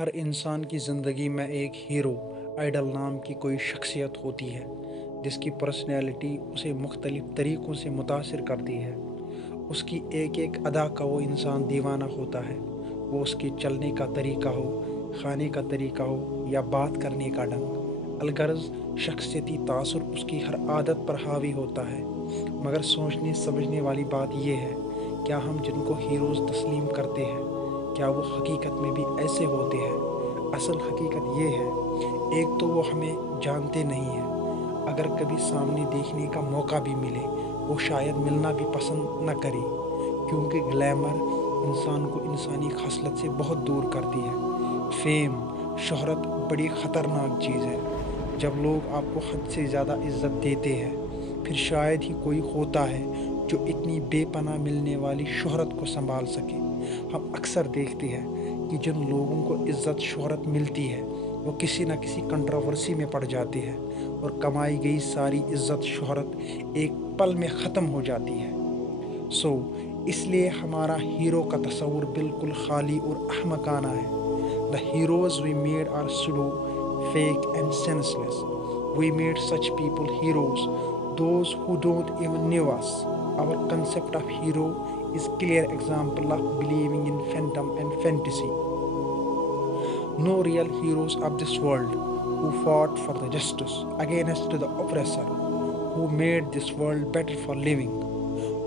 ہر انسان کی زندگی میں ایک ہیرو آئیڈل نام کی کوئی شخصیت ہوتی ہے جس کی پرسنالٹی اسے مختلف طریقوں سے متاثر کرتی ہے۔ اس کی ایک ایک ادا کا وہ انسان دیوانہ ہوتا ہے۔ وہ اس کے چلنے کا طریقہ ہو، کھانے کا طریقہ ہو یا بات کرنے کا ڈھنگ، الغرض شخصیتی تاثر اس کی ہر عادت پر حاوی ہوتا ہے۔ مگر سوچنے سمجھنے والی بات یہ ہے، کیا ہم جن کو ہیروز تسلیم کرتے ہیں کیا وہ حقیقت میں بھی ایسے ہوتے ہیں؟ اصل حقیقت یہ ہے، ایک تو وہ ہمیں جانتے نہیں ہیں، اگر کبھی سامنے دیکھنے کا موقع بھی ملے وہ شاید ملنا بھی پسند نہ کرے، کیونکہ گلیمر انسان کو انسانی خصلت سے بہت دور کرتی ہے۔ فیم، شہرت بڑی خطرناک چیز ہے۔ جب لوگ آپ کو حد سے زیادہ عزت دیتے ہیں پھر شاید ہی کوئی ہوتا ہے جو اتنی بے پناہ ملنے والی شہرت کو سنبھال سکے۔ ہم اکثر دیکھتے ہیں کہ جن لوگوں کو عزت شہرت ملتی ہے وہ کسی نہ کسی کنٹروورسی میں پڑ جاتے ہیں اور کمائی گئی ساری عزت شہرت ایک پل میں ختم ہو جاتی ہے۔ اس لیے ہمارا ہیرو کا تصور بالکل خالی اور احمقانہ ہے۔ The heroes we made are pseudo, fake and senseless. We made such people heroes, those who don't even know us. Our concept of hero is clear example of believing in phantom and fantasy. No real heroes of this world who fought for the justice against the oppressor, who made this world better for living.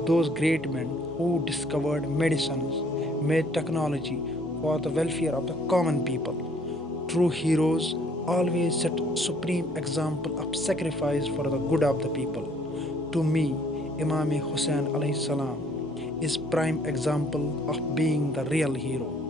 Those great men who discovered medicines, made technology for the welfare of the common people. True heroes always set supreme example of sacrifice for the good of the people. To me, Imam Hussain alayhi salam is prime example of being the real hero.